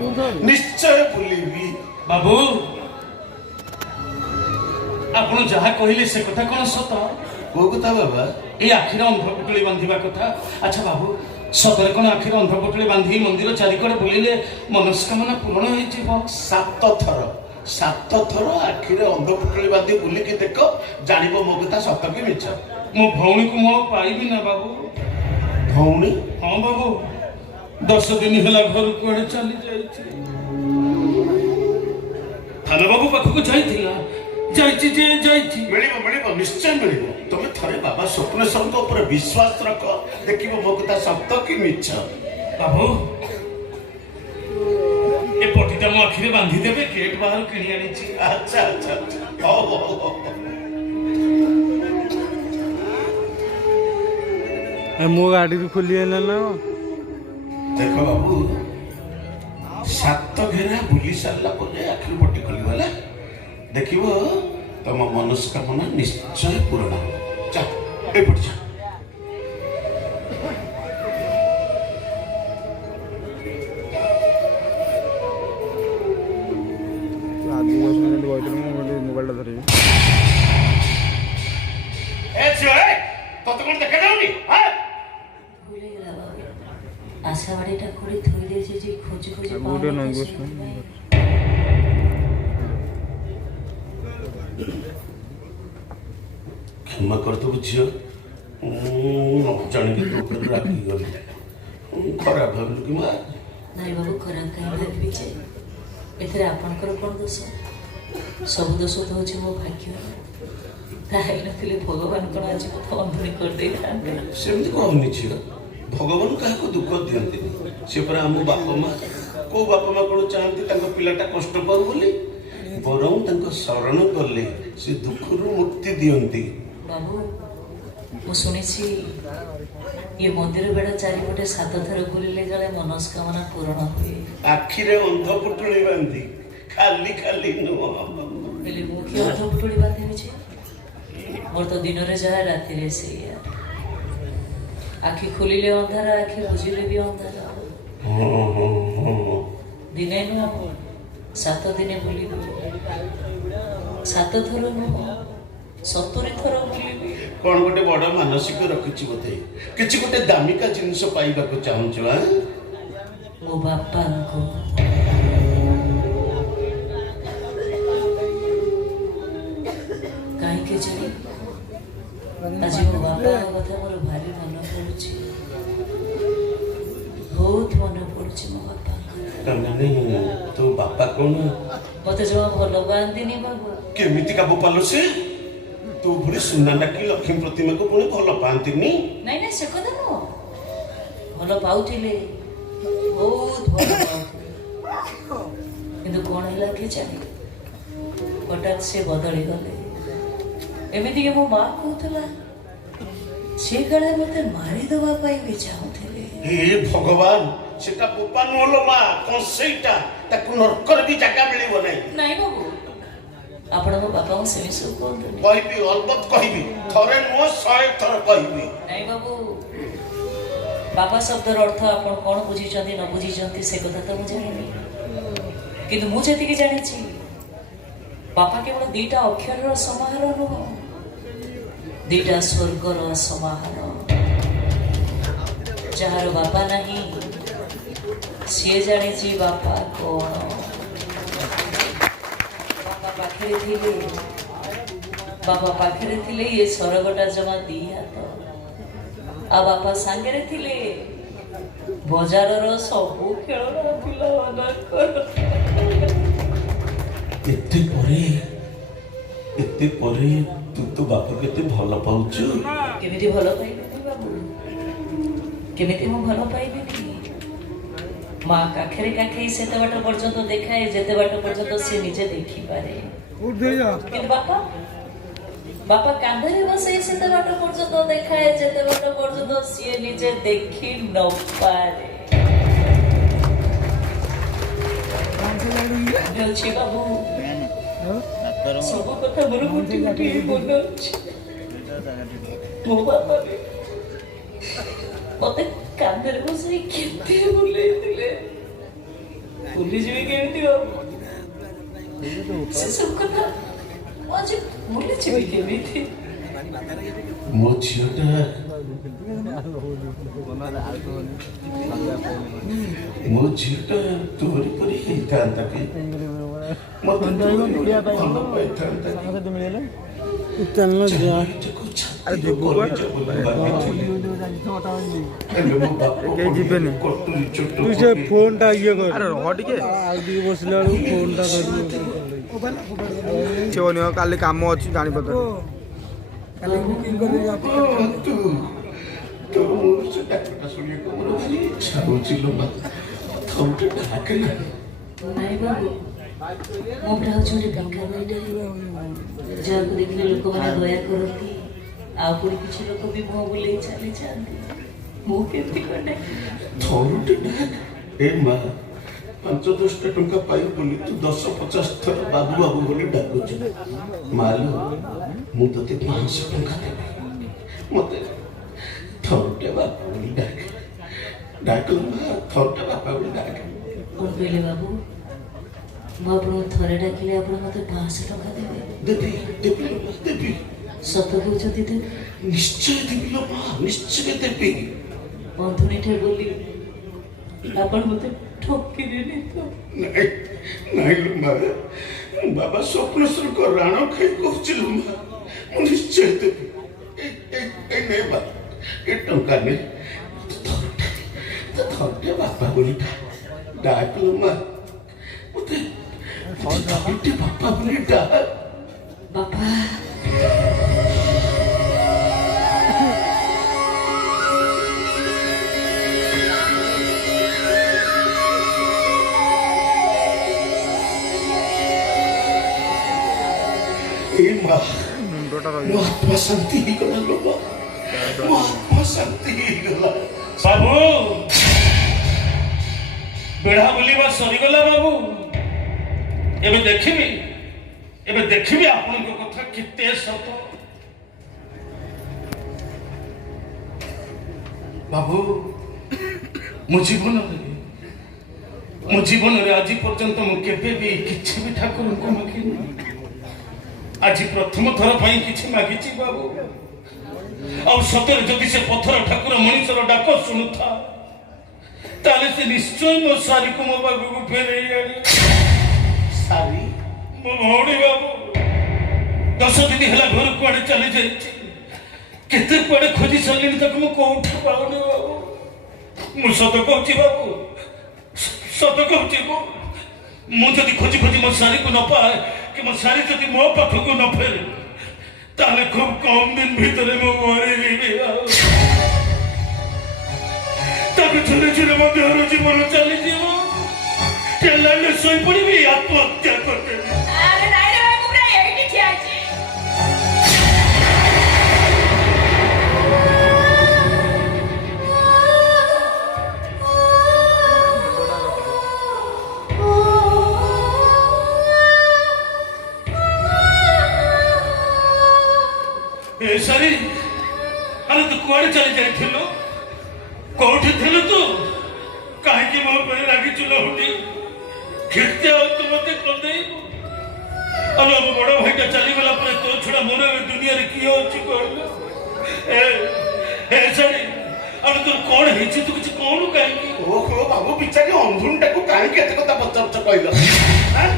निश्चय भूलिबी बाबू आपण जहा कहले से कथा कोन सत को कथा बाबा ए आखिर अंधपुटुली बांधिबा कथा अच्छा बाबू सतरे कोन आखिर अंधपुटुली बांधि मंदिर चारिकड़े बुलिले मनस्कामना पूर्ण होई जीव 7 थर आखिर अंधपुटुली बांधि बुलिकी देख जानिबो मो कथा सत कि मिछ मो भौणी को मो पाइबी ना बाबू भौणी हां बाबू 10 दिन होला घर कोड़े चली जाई थाना बाबू पाखु जाइथिला मिलिबो निश्चय मिलिबो तुम थरे बाबा स्वप्नेश्वर को ऊपर विश्वास रख देखिबो मो कथा सत कि मिछ बाबू ए पटीटा मो आखिरे बांधी देबे गेट बाहर किणी आनी छी अच्छा अच्छा हो मो गाड़ी भी खोली ना देखो बाबू 7 घेरा बुली सारला ପରେ आखिर पटी खोली वाला देखिबो तम मनस्कामना निश्चय पूर्ण हो जा ए पड़ जा मोबाइल धर ए छे तो कोन देखा जाउनी हां भूले गेला बाबू आशा बाड़ीटा खोली थोई दे जे खोज खोज गुड न क्षमा कर तो बुझियो जान के तो कर राखी गली खराब भाबिलु कि मा नाई बाबू खराब कहीं भाभी जे एथरे आपनकर कोन दोष सब दोष तो होचे मो भाग्य ताई नथिले भगवान कोन आज कथा अंधुनी कर दे थांते सेमति कहनी छियो भगवान काहे को दुख दियंती से पर हम बाप मां को बाप मां कोन चाहंती तांको पिलाटा कष्ट पाउ बोली बरं तांको शरण करले से दुखरु मुक्ति दियंती बाबू मु सुनिछि ये मंदिर बेड़ा चारिपटे 7 थर बुलिले गले मनस्कामना पूर्ण हुए आखिरे अंधपुटुली बांधी खाली खाली नो बेले मु के अंधपुटुली बांधि छै मोर तो दिन रे जाय राति रे से आखि खोलिले अंधार आखि बुझिले भी अंधार दिने नु 7 दिने बुलिबो 7 थर नु 70 थर बुलिबी कौन गोटे बड़ मानसिक रखिछि बोते किछि गोटे दामिका जिनिस पाइबा को चाहूछु आ मो बापा को काहे के जानी आज मो बापा कथा मोर भारी मन पड़ुछि बहुत मन पड़ुछि मो बापा तमने तो बापा कोन मते जो भलो बांधिनी बाबू केमिति का बोपालो से तू भरी सुना डाकी लक्ष्मी प्रतिमा को पुणी भल पांतिनी नहीं नहीं से कथा नो भलो पाउथिले बहुत भलो पाउथिले किंतु कोन हैला के जानी हठात से बदली गले एमिति के मो मां कहतला से गळे मते मारी दवा पाई भी चाहुथिले हे भगवान सेटा बोपा नलो मा कोन सेटा ताकू नरकर भी जगह मिलिबो नै नहीं बाबू आपण मो बापा को सेमी सब कहतले कहबी अलबत कहबी थरे नो 100 थर कहबी नहीं बाबू बाबा शब्दर अर्थ आपण कोन बुझी चंदी न बुझी चंदी से कथा तो मु जानि किंतु मु जति के जानि छी बापा केवल दीटा अक्षर रो समाहार नो दीटा स्वर्ग रो समाहार जहार बापा नहीं सी जानी छी बापा कोन बाबा पाखरे थिले ये सरगटा जमा दी हाथ आ बापा सांगरे थिले बजार रो सबु खेलना पिला मानकर एते परे तू तो बापा केते भल पाउछु केमिति भलो पाइबे बाबू केमिति मो भलो पाइबे माँ काखेरे काखे सेते बाट पर्यंत देखाए जेते बाट पर्यंत से निजे देखि पारे किंतु बापा कांधरे बसे सेते बाट पर्यंत देखाए जेते बाट पर्यंत से निजे देखि न पारे अच्छी बाबू सब कथा मोर गुटी गुटी मन मो बापा मते कांधरे बसे केते बुले दिले भूली जी केमती बाबू से सब कथा आज भूली जी केमिति ମୋ ଝିଅଟା ମୋ ଝିଅଟା ତୋରି ପରି ହେଇଥାନ୍ତା କି ମତେ ଭଲ ପାଇଥାନ୍ତା ଯିବେନି ତୁ ସେ ଫୋନ୍ ଟା ଇଏ କର ରହ ଟିକେ ଆଉ ଟିକେ ବସିଲା ବେଳକୁ ଫୋନ୍ ଟା ଧରିବ କାଲି କାମ ଅଛି ଜାଣିପାରୁଛ ନାଇଁ ବାବୁ ମୋ ପ୍ରାଉଚ ଗୋଟେ ଭିକାରୀଟେ ଯାହାକୁ ଦେଖିଲେ ଲୋକମାନେ ଦୟା କରନ୍ତି ଆଉ ପୁଣି କିଛି ଲୋକ ବି ମୁହଁ ବୁଲେଇ ଚାଲିଯାଆନ୍ତି ମୁଁ କେମିତି କରେ ଥରୁଟେ ଡାକ ଏ ମା 5-10 ଟଙ୍କା ପାଇ ବୋଲି ତୁ 10-50 ଥର ବାବୁ ବାବୁ ବୋଲି ଡାକୁଛୁ ମାଲୋ ମୁଁ ତତେ 500 ଟଙ୍କା ଦେବି ମତେ ଥରୁଟେ ବାପା ବୋଲି ଡାକ ଡାକଲ ମା ଥରୁଟେ ବାପା ବୋଲି ଡାକ କଣ କହିଲେ ବାବୁ ମୁଁ ଆପଣଙ୍କୁ ଥରେ ଡାକିଲେ ଆପଣ ମତେ 500 ଟଙ୍କା ଦେବେ ଦେବି ସତ କହୁଛନ୍ତି ଦେବେ ନିଶ୍ଚୟ ଦେବି ଲୋ ମା ନିଶ୍ଚୟ ଦେବି ବନ୍ଧୁଣୀଟେ ବୋଲି ଆପଣ ମତେ ଠକିବେନି ତ ନାଇଁ ଲୋ ମା ବାବା ସ୍ୱପ୍ନେଶ୍ୱରଙ୍କ ରାଣ ଖାଇ କହୁଛି ଲୋ ମା ମୁଁ ନିଶ୍ଚୟ ଦେବି ଏ ନେ ବା ଏ ଟଙ୍କା ନେ ଥରୁଟେ ବାପା ବୋଲି ଡାକ ଲୋ ମା ମତେ ଥରୁଟେ ବାପା ବୋଲି ଡାକ ବାପା ମୋ ଆତ୍ମା ଶାନ୍ତି ହେଇଗଲା ଲୋ ମା ମୋ ଆତ୍ମା ଶାନ୍ତି ହେଇଗଲା ବାବୁ ବେଢା ବୁଲିବା ସରିଗଲା ବାବୁ ଏବେ ଦେଖିବି ଆପଣଙ୍କ କଥା କେତେ ସତ ବାବୁ ମୋ ଜୀବନରେ ଆଜି ପର୍ଯ୍ୟନ୍ତ ମୁଁ କେବେ ବି କିଛି ବି ଠାକୁରଙ୍କୁ ମାଗିନି ଆଜି ପ୍ରଥମ ଥର ପାଇଁ କିଛି ମାଗିଛି ବାବୁ ଆଉ ସତରେ ଯଦି ସେ ପଥର ଠାକୁର ମଣିଷର ଡାକ ଶୁଣୁଥା ତାହେଲେ ସେ ନିଶ୍ଚୟ ମୋ ଶାରୀକୁ ମୋ ପାଖକୁ ଫେରେଇ ଆଣି ସାରି ମୋ ଭଉଣୀ ବାବୁ 10 ଦିନ ହେଲା ଘରୁ କୁଆଡେ ଚାଲି ଯାଇଛି କେତେ କୁଆଡେ ଖୋଜି ସାରିଲିଣି ତାକୁ ମୁଁ କୋଉଠି ପାଉନି ବାବୁ ମୁଁ ସତ କହୁଛି ବାବୁ ସତ କହୁଛି ମୁଁ ଯଦି ଖୋଜି ମୋ ଶାରୀକୁ ନ ପାଏ कि मो सारी जदि मो पाखक न फेरे ताले खूब कम दिन भीतर मो मरी ताके छुरे छुरे मो देहर जीवन चली जीव टेलाने सोई पड़िबी आत्महत्या करते अरे नाइ रे भाई मुरा एठी ठिया छी सारी अरे तू कुआड़े चली जाइथिलो कोठी थिलो तू काहे कि मो पे रागी चुलो हुटी खेते आ तू मते कोदेई अरे अब बड़ भाईटा चली गला पर तो छुड़ा मोर दुनिया रे की होची कहलो ए सारी अरे तू कोन हेची तू कुछ कोन काहे कि ओहो बाबू बिचारी अंधुनटा को काहे के एते कथा पचार कहलो हां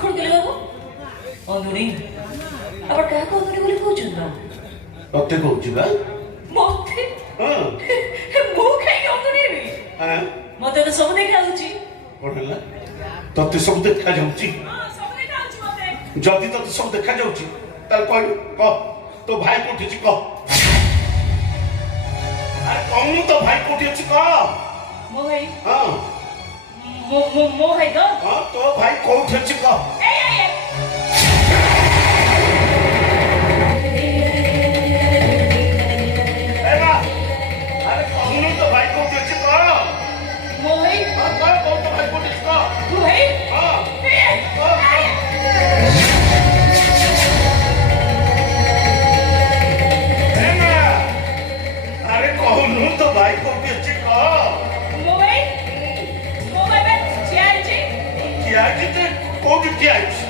खोल गेले बाबू अंधुनी अब क्या कहूँ बोले कहूँ ना तते कहूँ बा मते हां मु खाई अंधुनी रे हां मते तो सब देखा होची कोनला तते सब देखा जाउची हां सब देखा होची मते जदी तते सब देखा जाउची ताल कह तो भाई कोठी छी कह अरे कहू तो भाई कोठी छी कह मो भाई हां मो भाई तो हां तो भाई कोठी छी कह ए अरे कहूँ तो भाई को भी अच्छी कह मोबाइल मोबाइल ଠିଆ ହେଇଛି କୋଉଠି ଠିଆ ହେଇଛି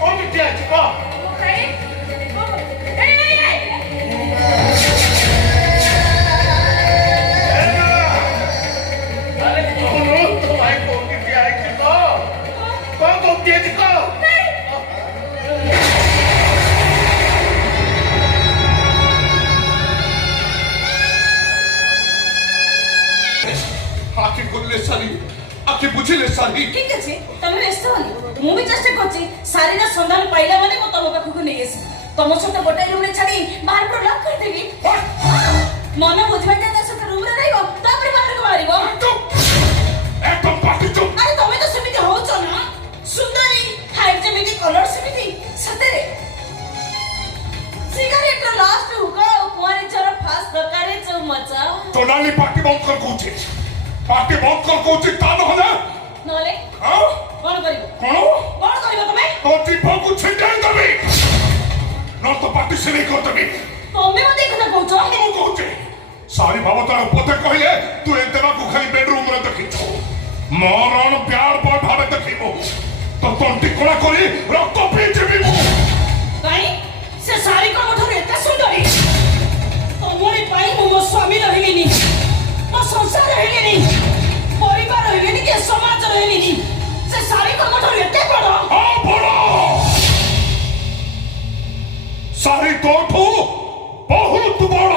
କୋଉଠି ଠିଆ ହେଇଛି କହ ଆରେ କହୁନୁ ତୋ ଭାଇ କୋଉଠି ଠିଆ ହେଇଛି କହ କୋଉଠି ହେଇଛି କହ आखि खोलले सारी आखि बुझिले सारी ठीक আছে তুমি ব্যস্ত হলি ମୁଁ ବି ଚେଷ୍ଟା করছি সারির সন্ধান পাইলা মানে ମୁଁ ତମ ପାଖକୁ ନେଇ আসি ତମ ଛୋଟ ଗୋଟାଏ ରୁମରେ ଛାଡି ବାହାର પર ଲକ୍ କରିଦେବି ମନ ବୁଝିବା ତା ସହିତ ରୁମରେ ରହିବ ତାପରେ ବାହାରକୁ ବାହାରିବ एकदम पाटी चुप ଆରେ ତମେ ତ ସେମିତି ହଉଛ ନା ସୁନ୍ଦରୀ ହାଇଟ୍ ଯେମିତି କଲର ସେମିତି ସତରେ ସିଗାରେଟର ଲାଷ୍ଟ ହୁକ କୁଆଁରୀ ଝର ଫାଷ୍ଟ ଦରକାରେ ଚମଚା तो नाली पार्टी बंद कर कोचे पार्टी बंद कर कोचे ता नहले ନହେଲେ हां କଣ କରିବ कौन କଣ କରିବ ତମେ तो टिपो को छिंडाई दबी न तो पार्टी से नहीं कर दबी ତମେ ମତେ ଏ କଥା କହୁଛ ମୁଁ କହୁଛି ସାରି ବାବା ତାର ପତେ କହିଲେ ତୁ ଏ ଦେବାକୁ ଖାଲି ବେଡରୁମ ରେ ଦେଖିଛୁ ମରଣ ପ୍ୟାର ବୟ ଭାବେ ଦେଖିବୁ ତ ତଣ୍ଟି କଳା କରି ରକ୍ତ ପିଇ ଯିବି ମୁଁ କାଇଁ ସେ ଶାରୀ କମଠାରୁ ଏତେ ସୁନ୍ଦରୀ ତମରି ପାଇଁ ମୁଁ ମୋ ସ୍ୱାମୀ ରହିଲିନି ମୋ ସଂସାର ରହିଲିନି ପରିବାର ରହିଲିନି କି ସମାଜ ରହିଲିନି ସେ ଶାରୀ କମଠାରୁ ଏତେ ବଡ଼ ହଁ ବଡ଼ ସାରି ତୋଠୁ ବହୁତ ବଡ଼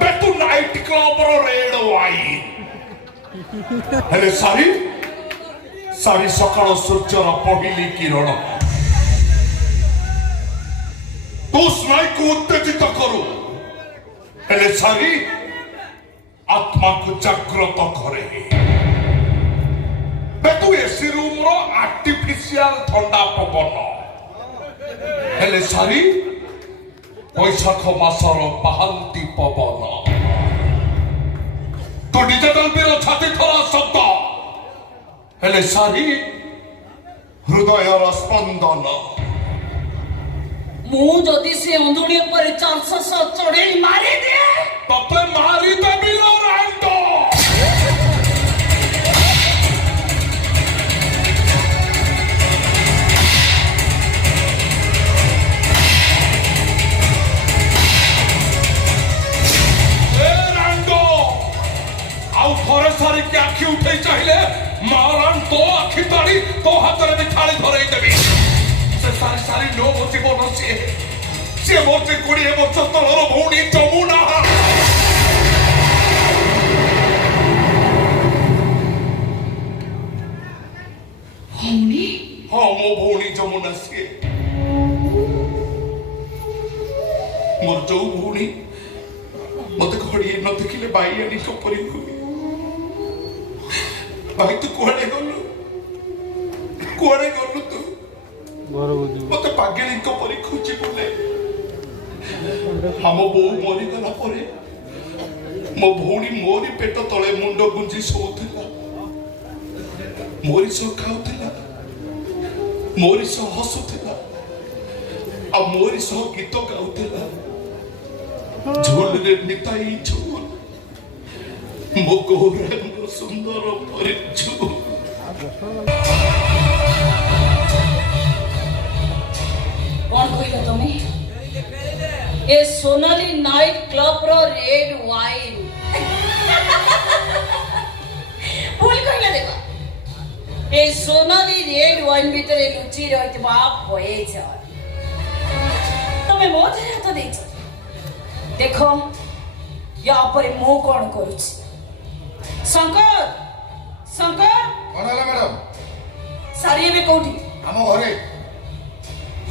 ବେ ତୁ ନାଇଟ୍ କ୍ଲବର ରେଡ ୱାଇନ୍ ହେଲେ ସାରି ସାରି ସକାଳ ସୂର୍ଯ୍ୟର ପହିଲି କିରଣ ତୁ ସ୍ନାୟୁକୁ ଉତ୍ତେଜିତ କରୁ ହେଲେ ସାରି ଆତ୍ମାକୁ ଜାଗ୍ରତ କରେ ବେ ତୁ ଏସି ରୁମର ଆର୍ଟିଫିସିଆଲ ଥଣ୍ଡା ପବନ ହେଲେ ସାରି ବୈଶାଖ ମାସର ପାହାନ୍ତି ପବନ ତୁ ଡିଜିଟାଲ ବିର ଛାତି ଥରା ଶବ୍ଦ ହେଲେ ସାରି ହୃଦୟର ସ୍ପନ୍ଦନ ମୁଁ ଯଦି ସେ ଅନ୍ଦୁଣି ଉପରେ 400 ଚଢ଼େଇ ମାରିଦିଏ ତତେ ମାରିଦେବି ରାଣ୍ଡ ଆଉ ଥରେ ସାରିକି ଆଖି ଉଠେଇ ଚାହିଁଲେ ମାରାନ ତୋ ଆଖି ତାଳି ତୋ ହାତରେ ବି ଥାଳି ଧରେଇ ଦେବି ସେ ସାରି ସାରି ନ ବସିବ ନ ସିଏ ମୋତେ 20 ବର୍ଷ ତଳର ଭଉଣୀ ଯମୁନା ଭଉଣୀ ହଁ ମୋ ଭଉଣୀ ଯମୁନା ସିଏ ମୋର ଯୋଉ ଭଉଣୀ ମତେ ଘଡ଼ିଏ ନ ଦେଖିଲେ ବାଇଆଣୀଙ୍କ ପରି ହୁଏ ଭାଇ ତୁ କୁଆଡେ ଗଲୁ ତୁ ମତେ ପାଗେଳିଙ୍କ ପରି ଖୋଜି ବୁଲେ ଆମ ବୋଉ ମରିଗଲା ପରେ ମୋ ଭଉଣୀ ମୋରି ପେଟ ତଳେ ମୁଣ୍ଡ ଗୁଞ୍ଜି ଶୋଉଥିଲା ମୋରି ସହ ଖାଉଥିଲା ମୋରି ସହ ହସୁଥିଲା ଆଉ ମୋରି ସହ ଗୀତ ଗାଉଥିଲା ঝুলরে নিতাই ঝুল ମୋ ଗୌରାଙ୍ଗ ସୁନ୍ଦର ପରି ଝୁଲ କଣ କହିଲ ତମେ ଏ ସୋନାଲି ନାଇଟ କ୍ଲବର ରେଡ ୱାଇନ ଭୁଲ କହିଲ ଦେଖ ଏ ସୋନାଲି ରେଡ ୱାଇନ ଭିତରେ ଲୁଚି ରହିଥିବା ପଏଜନ ତମେ ମୋ ଦେହରେ ହାତ ଦେଇଛ ଦେଖ ୟା ଉପରେ ମୁଁ କଣ କରୁଛି ଶଙ୍କର ଶଙ୍କର କଣ ହେଲା ମ୍ୟାଡାମ ସାରି ଏବେ କୋଉଠି ଆମ ଘରେ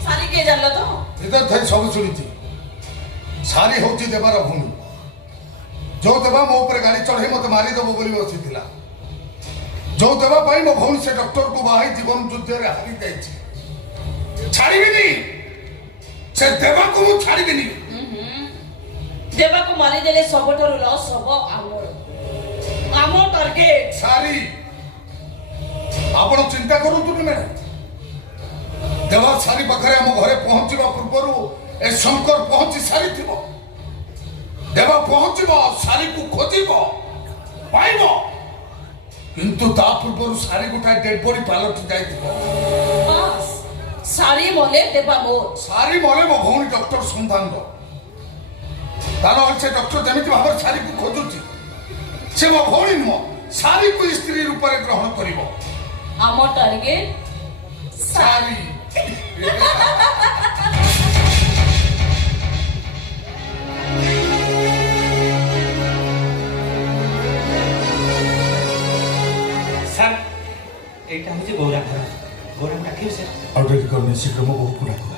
ସାରି କିଏ ଜାଣିଲ ତ ଭିତରେ ଥାଇ ସବୁ ଶୁଣିଛି ସାରି ହଉଛି ଦେବାର ଭଉଣୀ ଯୋଉ ଦେବା ମୋ ଉପରେ ଗାଡି ଚଢେଇ ମତେ ମାରିଦେବ ବୋଲି ବସିଥିଲା ଯୋଉ ଦେବା ପାଇଁ ମୋ ଭଉଣୀ ସେ ଡକ୍ଟରକୁ ବାହାଇ ଜୀବନ ଯୁଦ୍ଧରେ ହାରି ଯାଇଛି ଛାଡ଼ିବିନି ସେ ଦେବାକୁ ମୁଁ ଛାଡ଼ିବିନି ଦେବାକୁ ମାରିଦେଲେ ସବୁଠାରୁ ଲସ୍ ହବ ଆମ ଟାର୍ଗେଟ ସାରି ଆପଣ ଚିନ୍ତା କରୁଛନ୍ତି ମ୍ୟାଡାମ ଦେବା ସାରି ପାଖରେ ଆମ ଘରେ ପହଞ୍ଚିବା ପୂର୍ବରୁ ଏ ଶଙ୍କର ପହଞ୍ଚି ସାରିଥିବ ଦେବା ପହଞ୍ଚିବ ସାରିକୁ ଖୋଜିବ ପାଇବ କିନ୍ତୁ ତା ପୂର୍ବରୁ ସାରି ଗୋଟାଏ ଡେଡ୍ ବଡି ପାଲଟି ଯାଇଥିବ। ବାସ୍ ଶାଢ଼ୀ ମଲେ ଦେବା ମୋର। ସାରି ମଲେ ମୋ ଭଉଣୀ ଡକ୍ଟର ସନ୍ଧାନ ତାର ସେ ଡକ୍ଟର ଯେମିତି ଭାବରେ ସାରିକୁ ଖୋଜୁଛି ସେ ମୋ ଭଉଣୀ ନୁହଁ ସାରିକୁ ସ୍ତ୍ରୀ ରୂପରେ ଗ୍ରହଣ କରିବ। ଆମ ଟାର୍ଗେଟ ସାରି ସାର୍ ଏଇଟା ହଉଛି ଗୌରା ଘର। ଗୌରା ଡାକିବି ସାର୍। ଆଉ ଡେରି କରିନି ଶୀଘ୍ର ମୋ ବୋହୂକୁ ଡାକ।